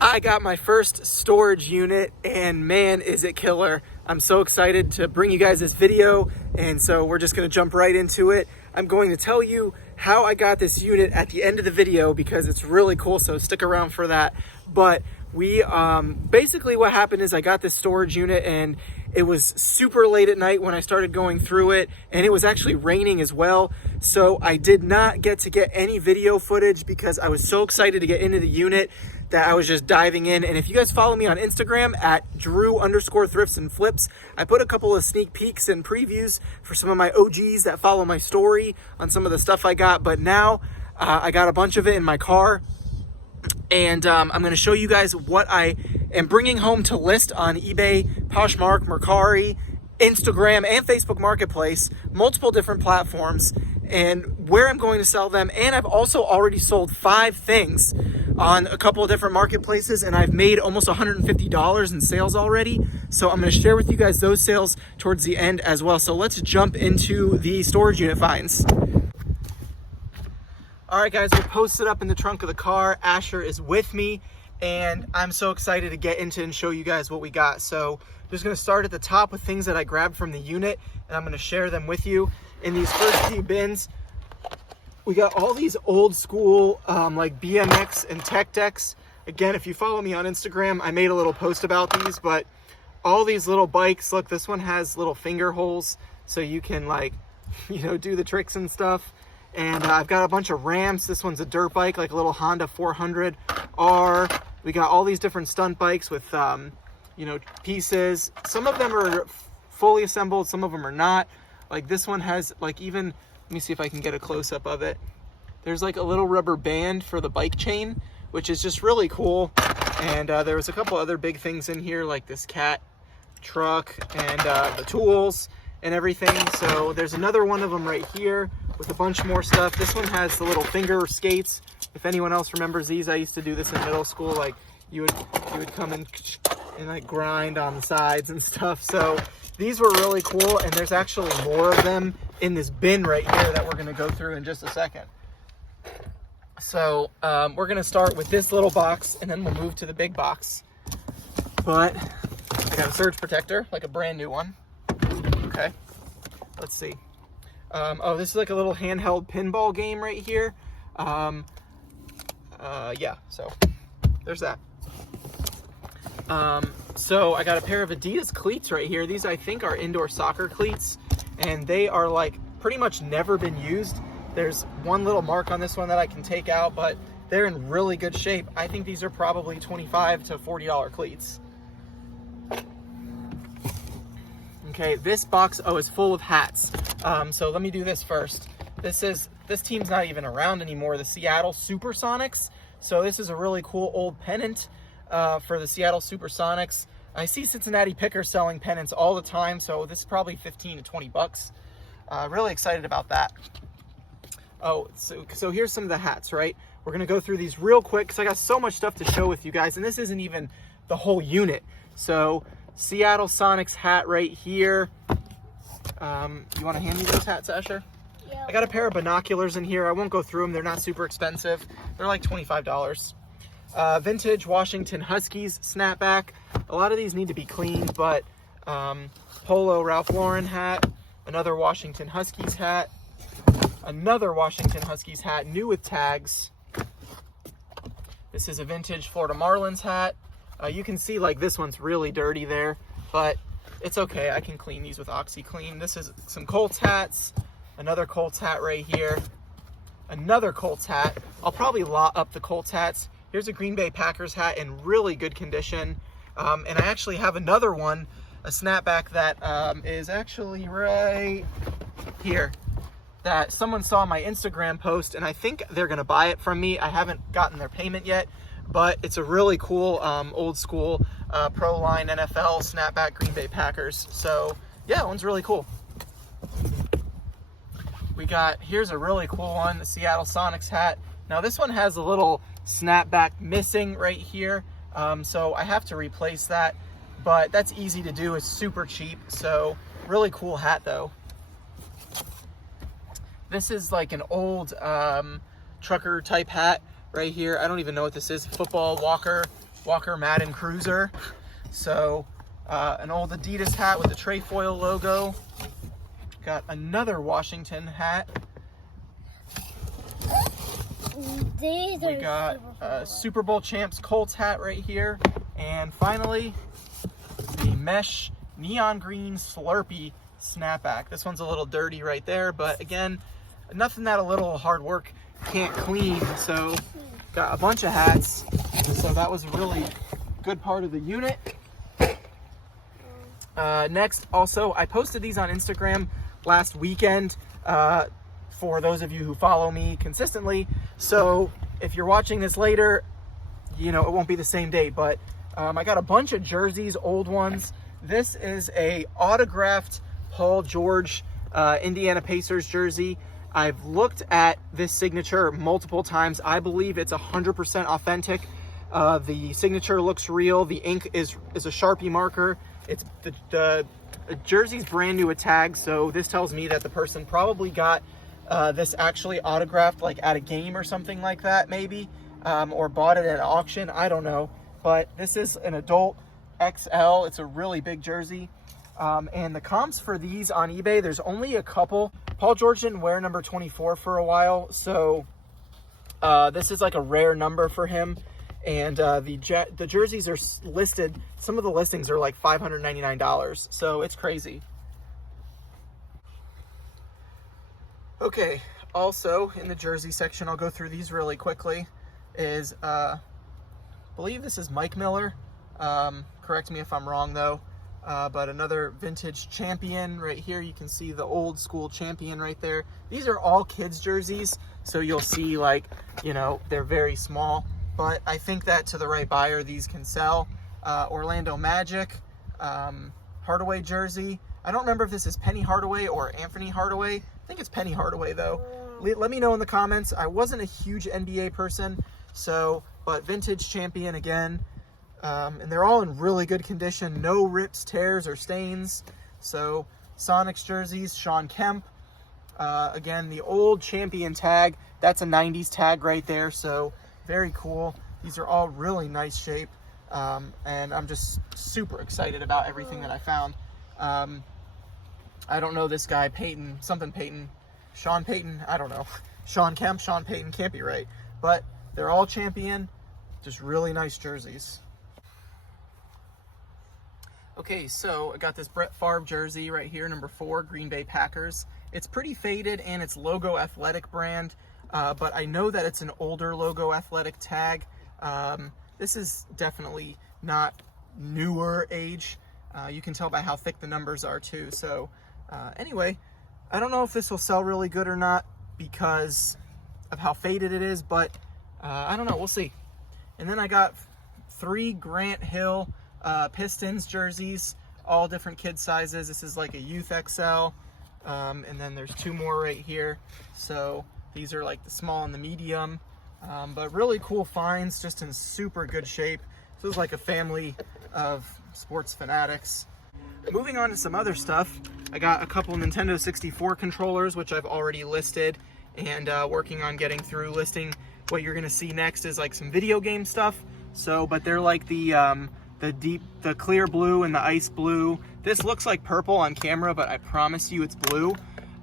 I got my first storage unit and man, is it killer. I'm so excited to bring you guys this video, and so we're just gonna jump right into it. I'm going to tell you how I got this unit at the end of the video because it's really cool, so stick around for that. But we basically what happened is I got this storage unit and it was super late at night when I started going through it, and it was actually raining as well. So I did not get to get any video footage because I was so excited to get into the unit that I was just diving in. And if you guys follow me on Instagram at Drew_thrifts and flips, I put a couple of sneak peeks and previews for some of my OGs that follow my story on some of the stuff I got. But now I got a bunch of it in my car, and I'm going to show you guys what I am bringing home to list on eBay, Poshmark, Mercari, Instagram, and Facebook Marketplace, multiple different platforms, and where I'm going to sell them. And I've also already sold 5 things on a couple of different marketplaces, and I've made almost $150 in sales already. So I'm going to share with you guys those sales towards the end as well. So let's jump into the storage unit finds. All right, guys, we're posted up in the trunk of the car. Asher is with me, and I'm so excited to get into and show you guys what we got. So I'm just going to start at the top with things that I grabbed from the unit, and I'm going to share them with you. In these first few bins, we got all these old school like BMX and tech decks. Again, if you follow me on Instagram, I made a little post about these, but all these little bikes, look, this one has little finger holes so you can, like, you know, do the tricks and stuff. And I've got a bunch of ramps. This one's a dirt bike, like a little Honda 400R. We got all these different stunt bikes with, you know, pieces. Some of them are fully assembled, some of them are not. Like this one has, like, even, let me see if I can get a close-up of it. There's like a little rubber band for the bike chain, which is just really cool. And there was a couple other big things in here, like this cat truck and the tools and everything. So there's another one of them right here with a bunch more stuff. This one has the little finger skates. If anyone else remembers these, I used to do this in middle school. Like you would come and like grind on the sides and stuff. So these were really cool, and there's actually more of them in this bin right here that we're going to go through in just a second. So we're going to start with this little box, and then we'll move to the big box. But I got a surge protector, like a brand new one. Okay, let's see. Oh, this is like a little handheld pinball game right here. Yeah, so there's that. So I got a pair of Adidas cleats right here. These I think are indoor soccer cleats, and they are like pretty much never been used. There's one little mark on this one that I can take out, but they're in really good shape. I think these are probably $25 to $40 cleats. Okay, this box, oh, is full of hats. So let me do this first. This team's not even around anymore, the Seattle Supersonics. So this is a really cool old pennant for the Seattle Supersonics. I see Cincinnati Pickers selling pennants all the time, so this is probably 15 to 20 bucks. Really excited about that. Oh, so here's some of the hats, right? We're gonna go through these real quick because I got so much stuff to show with you guys, and this isn't even the whole unit. So Seattle Sonics hat right here. You wanna hand me those hats, Asher? Yeah. I got a pair of binoculars in here. I won't go through them. They're not super expensive. They're like $25. Vintage Washington Huskies snapback. A lot of these need to be cleaned, but Polo Ralph Lauren hat, another Washington Huskies hat, another Washington Huskies hat, new with tags. This is a vintage Florida Marlins hat. You can see like this one's really dirty there, but it's okay. I can clean these with OxyClean. This is some Colts hats, another Colts hat right here, another Colts hat. I'll probably lot up the Colts hats. Here's a Green Bay Packers hat in really good condition. And I actually have another one, a snapback that is actually right here, that someone saw my Instagram post, and I think they're gonna buy it from me. I haven't gotten their payment yet, but it's a really cool old school pro line NFL snapback Green Bay Packers. So yeah, that one's really cool. Here's a really cool one, the Seattle Sonics hat. Now this one has a little snapback missing right here, so I have to replace that, but that's easy to do. It's super cheap, so really cool hat though. This is like an old trucker type hat right here. I don't even know what this is. Football Walker Walker Madden Cruiser. So an old Adidas hat with the Trefoil logo. Got another Washington hat. We got a Super Bowl champs Colts hat right here. And finally, the mesh neon green Slurpee snapback. This one's a little dirty right there, but again, nothing that a little hard work can't clean. So got a bunch of hats. So that was a really good part of the unit. Next, also, I posted these on Instagram last weekend for those of you who follow me consistently. So if you're watching this later, you know, it won't be the same date, but I got a bunch of jerseys, old ones. This is a autographed Paul George Indiana Pacers jersey. I've looked at this signature multiple times. I believe it's 100% authentic. The signature looks real. The ink is a Sharpie marker. It's the jersey's brand new with tags, so this tells me that the person probably got this actually autographed like at a game or something like that, maybe, or bought it at an auction. I don't know, but this is an adult XL. It's a really big jersey. And the comps for these on eBay, there's only a couple. Paul George didn't wear number 24 for a while, so this is like a rare number for him. And the jerseys are listed, some of the listings are like $599, so it's crazy. Okay, also in the jersey section, I'll go through these really quickly, is, I believe this is Mike Miller. Correct me if I'm wrong though. But another vintage champion right here. You can see the old school champion right there. These are all kids jerseys, so you'll see, like, you know, they're very small, but I think that to the right buyer, these can sell. Orlando Magic, Hardaway jersey. I don't remember if this is Penny Hardaway or Anthony Hardaway. I think it's Penny Hardaway though. Let me know in the comments. I wasn't a huge NBA person, so, but vintage champion again. And they're all in really good condition, no rips, tears, or stains. So Sonics jerseys, Sean Kemp. Again, the old champion tag, that's a 90s tag right there, so very cool. These are all really nice shape, and I'm just super excited about everything that I found. I don't know this guy, Peyton, something Peyton, Sean Peyton, I don't know. Sean Kemp, Sean Peyton, can't be right. But they're all champion, just really nice jerseys. Okay, so I got this Brett Favre jersey right here, number 4, Green Bay Packers. It's pretty faded and it's Logo Athletic brand, but I know that it's an older Logo Athletic tag. This is definitely not newer age. You can tell by how thick the numbers are too. So anyway, I don't know if this will sell really good or not because of how faded it is, but I don't know, we'll see. And then I got 3 Grant Hill Pistons jerseys, all different kid sizes. This is like a youth XL, and then there's 2 more right here. So these are like the small and the medium, but really cool finds, just in super good shape. This is like a family of sports fanatics. Moving on to some other stuff, I got a couple Nintendo 64 controllers, which I've already listed, and working on getting through listing. What you're gonna see next is like some video game stuff. So, but they're like the clear blue and the ice blue. This looks like purple on camera, but I promise you it's blue.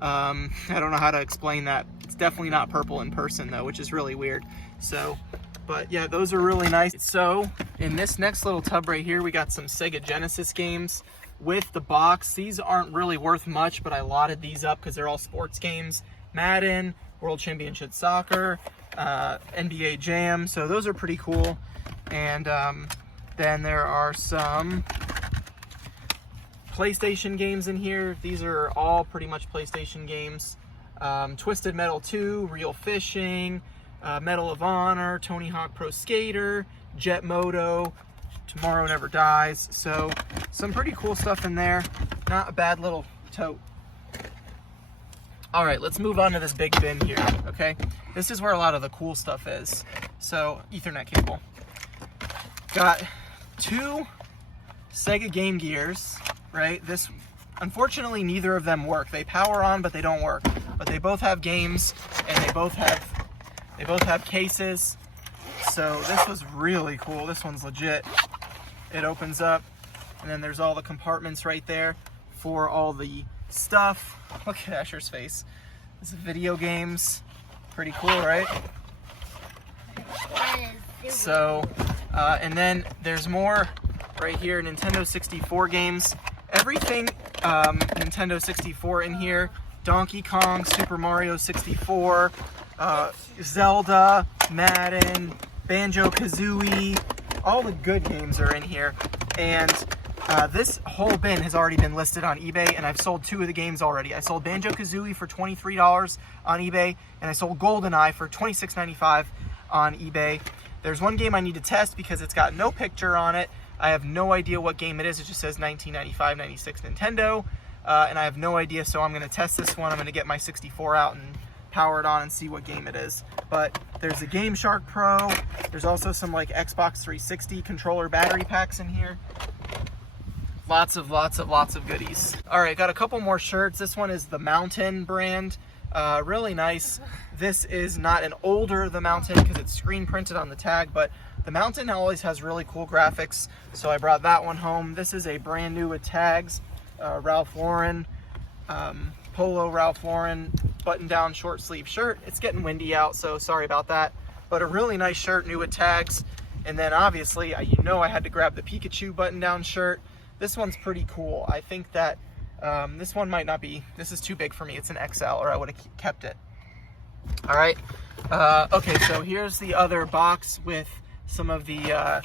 I don't know how to explain that. It's definitely not purple in person though, which is really weird. So, but yeah, those are really nice. So in this next little tub right here, we got some Sega Genesis games with the box. These aren't really worth much, but I lotted these up because they're all sports games. Madden, World Championship Soccer, NBA Jam. So those are pretty cool. And then there are some PlayStation games in here. These are all pretty much PlayStation games. Twisted Metal 2, Real Fishing, Medal of Honor, Tony Hawk Pro Skater, Jet Moto, Tomorrow Never Dies. So some pretty cool stuff in there. Not a bad little tote. All right, let's move on to this big bin here, okay? This is where a lot of the cool stuff is. So, Ethernet cable. Got 2 Sega Game Gears, right? This, unfortunately, neither of them work. They power on, but they don't work. But they both have games, and they both have cases. So this was really cool. This one's legit. It opens up, and then there's all the compartments right there for all the stuff. Look at Asher's face. This is video games. Pretty cool, right? So, and then there's more right here, Nintendo 64 games. Everything Nintendo 64 in here. Donkey Kong, Super Mario 64, Zelda, Madden, Banjo-Kazooie. All the good games are in here. And this whole bin has already been listed on eBay, and I've sold 2 of the games already. I sold Banjo-Kazooie for $23 on eBay, and I sold GoldenEye for $26.95 on eBay. There's one game I need to test because it's got no picture on it. I have no idea what game it is. It just says 1995-96 Nintendo, and I have no idea, so I'm going to test this one. I'm going to get my 64 out and power it on and see what game it is. But there's a Game Shark Pro. There's also some like Xbox 360 controller battery packs in here. Lots of goodies. All right, got a couple more shirts. This one is the Mountain brand. Really nice. This is not an older The Mountain because it's screen printed on the tag, but The Mountain always has really cool graphics, so I brought that one home. This is a brand new with tags. Ralph Lauren, Polo Ralph Lauren button-down short sleeve shirt. It's getting windy out, so sorry about that. But a really nice shirt, new with tags. And then obviously, I had to grab the Pikachu button-down shirt. This one's pretty cool. I think that this one might not be, this is too big for me. It's an XL, or I would have kept it. All right. Okay, so here's the other box with some of the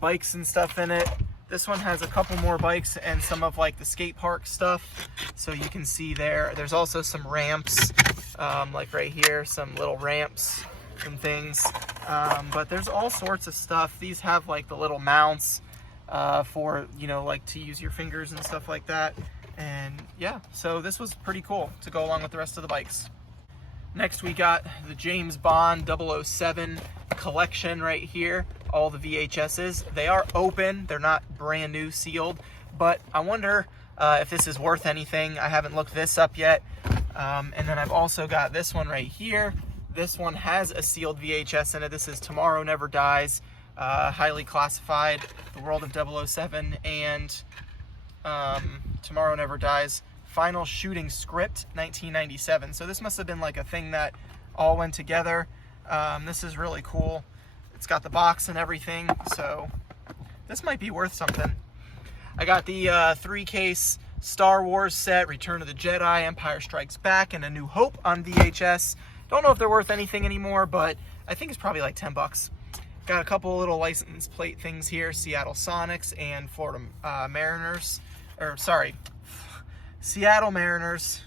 bikes and stuff in it. This one has a couple more bikes and some of like the skate park stuff. So you can see there's also some ramps, like right here, some little ramps and things. But there's all sorts of stuff. These have like the little mounts for, like to use your fingers and stuff like that. And yeah, so this was pretty cool to go along with the rest of the bikes. Next, we got the James Bond 007 collection right here. All the VHSs. They are open. They're not brand new sealed, but I wonder if this is worth anything. I haven't looked this up yet. And then I've also got this one right here. This one has a sealed VHS in it. This is Tomorrow Never Dies, highly classified, The World of 007, and Tomorrow Never Dies, Final Shooting Script, 1997. So this must have been like a thing that all went together. This is really cool. It's got the box and everything, so this might be worth something. I got the 3-case Star Wars set, Return of the Jedi, Empire Strikes Back, and A New Hope on VHS. Don't know if they're worth anything anymore, but I think it's probably like 10 bucks. Got a couple little license plate things here, Seattle Sonics and Florida Mariners. Or, sorry, Seattle Mariners.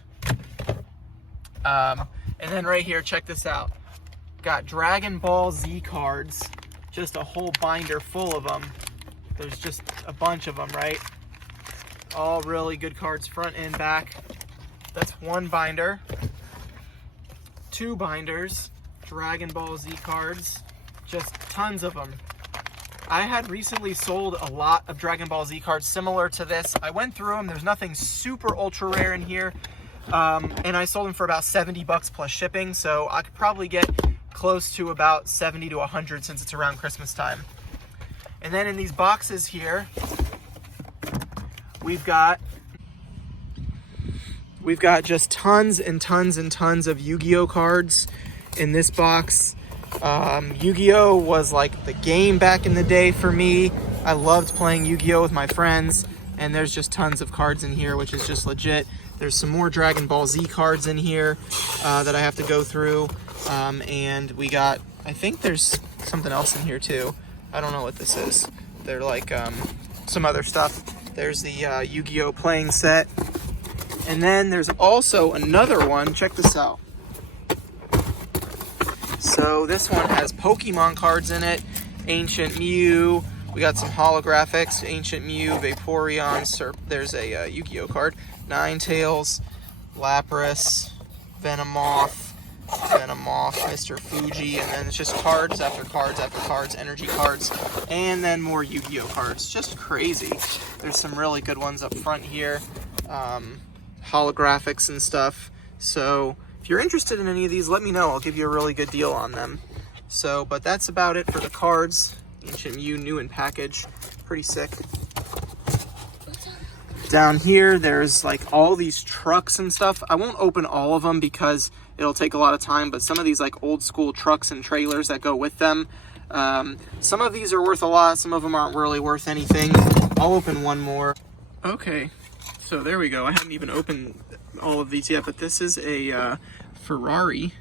And then right here, check this out. Got Dragon Ball Z cards, just a whole binder full of them. There's just a bunch of them, right? All really good cards, front and back. That's one binder. 2 binders, Dragon Ball Z cards, just tons of them. I had recently sold a lot of Dragon Ball Z cards similar to this. I went through them. There's nothing super ultra rare in here. And I sold them for about 70 bucks plus shipping. So I could probably get close to about 70 to 100 since it's around Christmas time. And then in these boxes here, we've got just tons and tons and tons of Yu-Gi-Oh cards in this box. Yu-Gi-Oh was like the game back in the day for me. I loved playing Yu-Gi-Oh with my friends, and there's just tons of cards in here, which is just legit. There's some more Dragon Ball Z cards in here that I have to go through. And we got, I think there's something else in here too. I don't know what this is. They're like some other stuff. There's the Yu-Gi-Oh playing set. And then there's also another one. Check this out. So this one has Pokemon cards in it. Ancient Mew. We got some holographics. Ancient Mew, Vaporeon. There's a Yu-Gi-Oh card. Ninetales, Lapras, Venomoth, Mr. Fuji, and then it's just cards after cards after cards, energy cards, and then more Yu-Gi-Oh cards. Just crazy. There's some really good ones up front here. Holographics and stuff. So if you're interested in any of these, let me know. I'll give you a really good deal on them. So, but that's about it for the cards. Ancient Mew, new in package. Pretty sick. Down here, there's like all these trucks and stuff. I won't open all of them because it'll take a lot of time, but some of these like old school trucks and trailers that go with them. Some of these are worth a lot. Some of them aren't really worth anything. I'll open one more. Okay, so there we go. I haven't even opened all of these yet, but this is a Ferrari,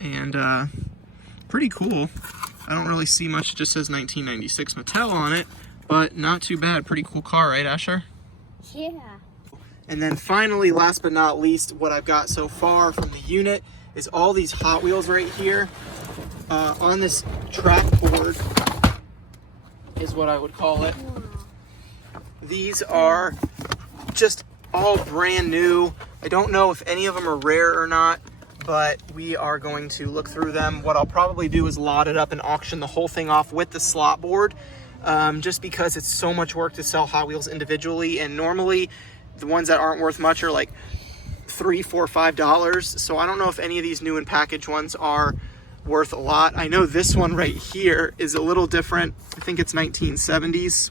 and pretty cool. I don't really see much. It just says 1996 Mattel on it, but not too bad. Pretty cool car, right, Asher? Yeah. And then finally, last but not least, what I've got so far from the unit is all these Hot Wheels right here. On this track board is what I would call it. These are just all brand new. I don't know if any of them are rare or not, but we are going to look through them. What I'll probably do is lot it up and auction the whole thing off with the slot board, just because it's so much work to sell Hot Wheels individually, and normally the ones that aren't worth much are like $3, $4, $5. So I don't know if any of these new and packaged ones are worth a lot. I know this one right here is a little different. I think it's 1970s.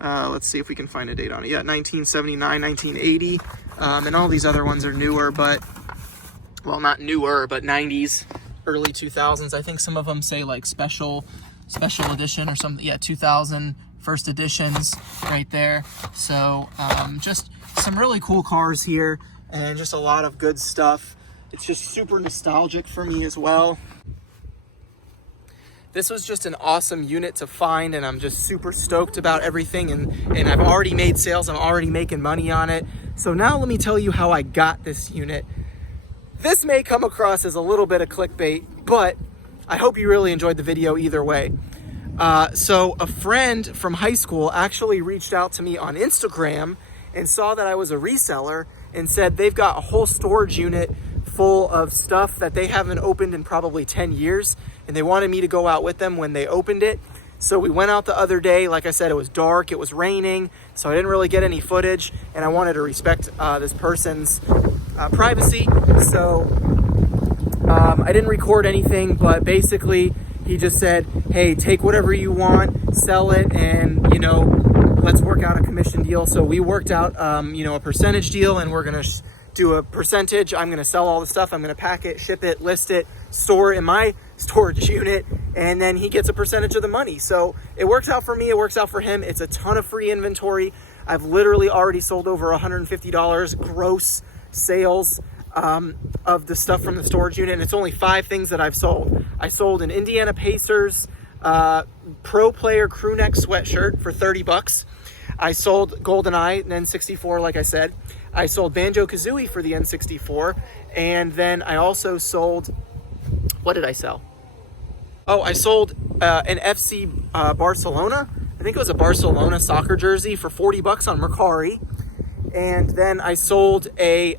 Let's see if we can find a date on it. Yeah, 1979, 1980. And all these other ones are newer, but, well, not newer, but 90s, early 2000s. I think some of them say like special edition or something. Yeah, 2000 first editions right there. So just some really cool cars here and just a lot of good stuff. It's just super nostalgic for me as well. This was just an awesome unit to find, and I'm just super stoked about everything, and I've already made sales. I'm already making money on it. So now let me tell you how I got this unit. This may come across as a little bit of clickbait, but I hope you really enjoyed the video either way. So a friend from high school actually reached out to me on Instagram and saw that I was a reseller and said they've got a whole storage unit full of stuff that they haven't opened in probably 10 years. And they wanted me to go out with them when they opened it. So we went out the other day. Like I said, it was dark, it was raining, so I didn't really get any footage, and I wanted to respect this person's privacy. So I didn't record anything, but basically he just said, hey, take whatever you want, sell it, and, you know, let's work out a commission deal. So we worked out, you know, a percentage deal, and we're gonna do a percentage. I'm gonna sell all the stuff. I'm gonna pack it, ship it, list it, store it in my storage unit, and then he gets a percentage of the money. So it works out for me, it works out for him. It's a ton of free inventory. I've literally already sold over $150 gross sales of the stuff from the storage unit, and it's only 5 things that I've sold. I sold an Indiana Pacers pro player crew neck sweatshirt for 30 bucks. I sold GoldenEye, an N64, like I said. I sold Banjo-Kazooie for the N64, and then I also sold, what did I sell? Oh, I sold an FC Barcelona. I think it was a Barcelona soccer jersey for 40 bucks on Mercari. And then I sold a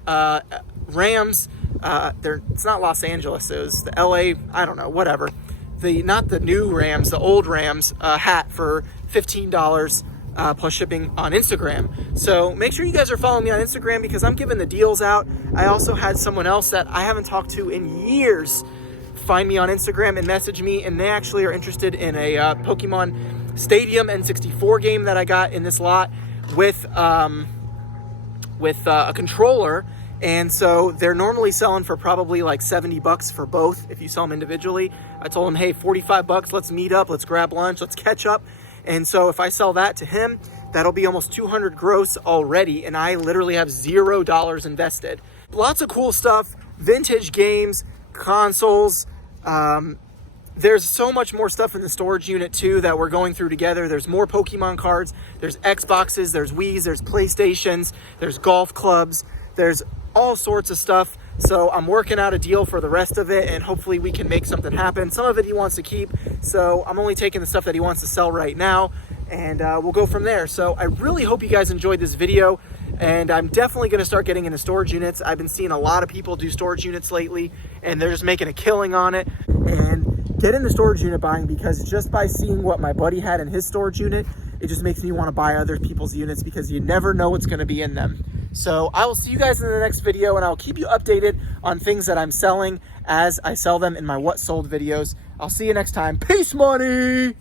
Rams, it's not Los Angeles, it was the LA, I don't know, whatever. Not the new Rams, the old Rams hat for $15 plus shipping on Instagram. So make sure you guys are following me on Instagram because I'm giving the deals out. I also had someone else that I haven't talked to in years find me on Instagram and message me, and they actually are interested in a Pokemon Stadium N64 game that I got in this lot with a controller. And so they're normally selling for probably like 70 bucks for both if you sell them individually. I told him, hey, 45 bucks, let's meet up, let's grab lunch, let's catch up. And so if I sell that to him, that'll be almost 200 gross already, and I literally have $0 invested. Lots of cool stuff, vintage games, consoles. There's so much more stuff in the storage unit too that we're going through together. There's more Pokemon cards, there's Xboxes, there's Wiis, there's PlayStations, there's golf clubs, there's all sorts of stuff. So I'm working out a deal for the rest of it, and hopefully we can make something happen. Some of it he wants to keep, so I'm only taking the stuff that he wants to sell right now, and we'll go from there. So I really hope you guys enjoyed this video, and I'm definitely going to start getting into storage units. I've been seeing a lot of people do storage units lately, and they're just making a killing on it. And get into storage unit buying, because just by seeing what my buddy had in his storage unit, it just makes me want to buy other people's units, because you never know what's going to be in them. So I will see you guys in the next video, and I'll keep you updated on things that I'm selling as I sell them in my What Sold videos. I'll see you next time. Peace, money!